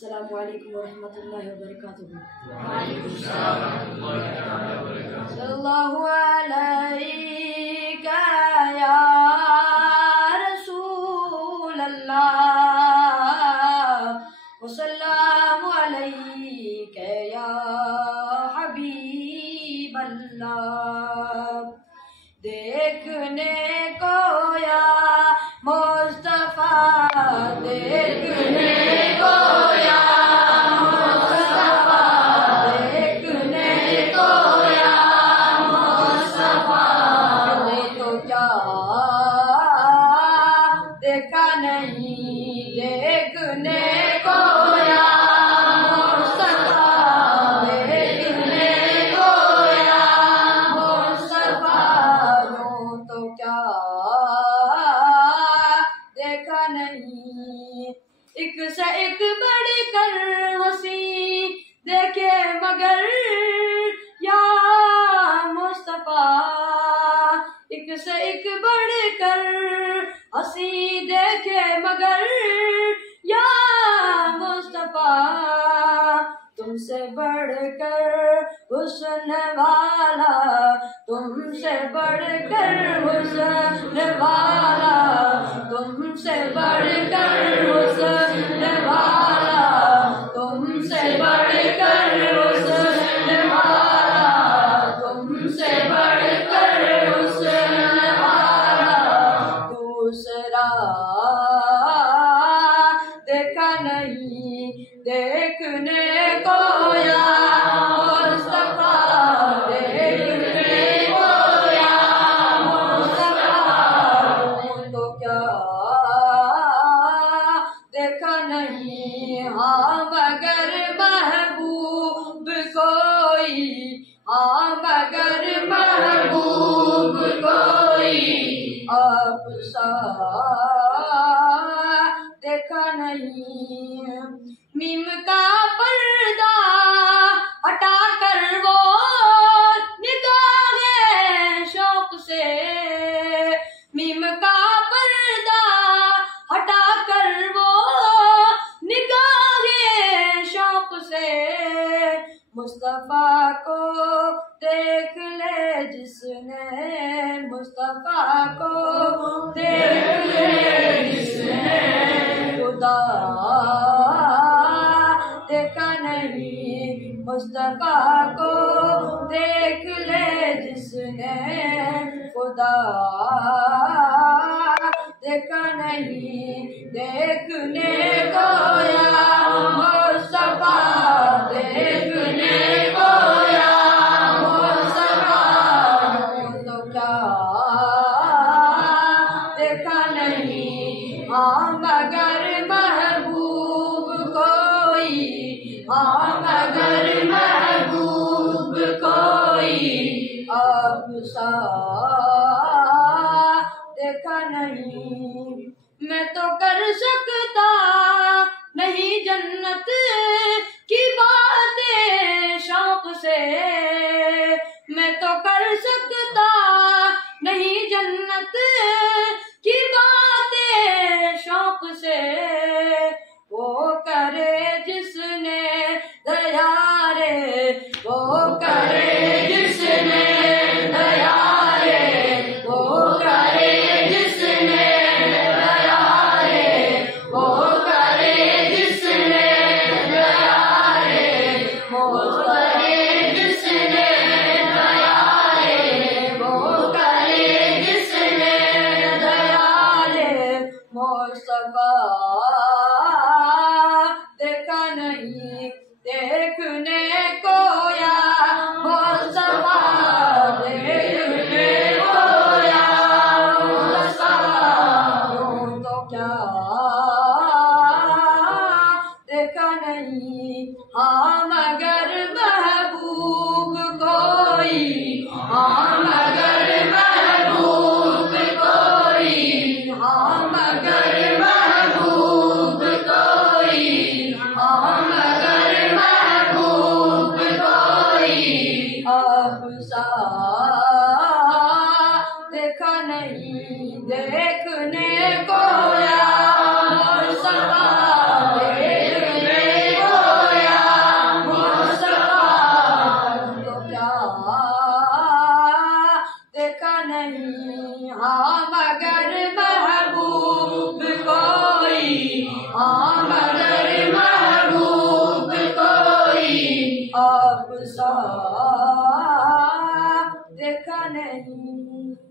अस्सलामु अलैकुम वरहमतुल्लाहि वबरकातुहू। सल्लल्लाहु अलैका या रसूल अल्लाह वसल्लमु अलैका या हबीब अल्लाह। देखने को या मुस्तफा, देखने को या मुस्तफा, देखने को या मुस्तफा। तो क्या देखा नहीं, देखने को या मुस्तफा, देखने को या मुस्तफा। यूं तो क्या देखा नहीं, एक से एक बढ़कर हंसी देखे मगर या मुस्तफा। एक से एक बढ़कर हंसी देखे मगर या मुस्तफा। तुमसे बढ़कर हुस्न वाला, तुमसे बढ़कर हुस्न वाला, तुमसे बढ़कर हुस्न वाला, तुमसे बढ़कर हुस्न वाला, तुमसे बढ़कर हुस्न वाला। दूसरा देखा नहीं, देखने को या मुस्तफा, देखने को या मुस्तफा। तो क्या देखा नहीं, हाँ मगर महबूब कोई, हाँ मगर महबूब कोई अब सा देखा नहीं। मीम का पर्दा हटा कर वो निगाहे शौक से, मीम का पर्दा हटा कर वो निगाहे शौक से। मुस्तफा को देख ले जिसने, मुस्तफा को देख ले जिसने खुदा देखा नहीं। मुस्तफा को देख ले जिसने खुदा देखा नहीं। देखने को या मुस्तफा, देखने को या मुस्तफा। तो क्या देखा नहीं, हाँ मगर महबूब कोई, हाँ मगर महबूब कोई अब सा देखा नहीं। मैं तो कर सकता नहीं जन्नत की बातें शौक से, मैं तो कर सकता नहीं जन्नत की बातें शौक से। वो करे जिसने दया रे, वो करे जिसने दया देखा नहीं। हाँ मगर महबूब कोई, हाँ मगर महबूब कोई आप सा देखा नहीं।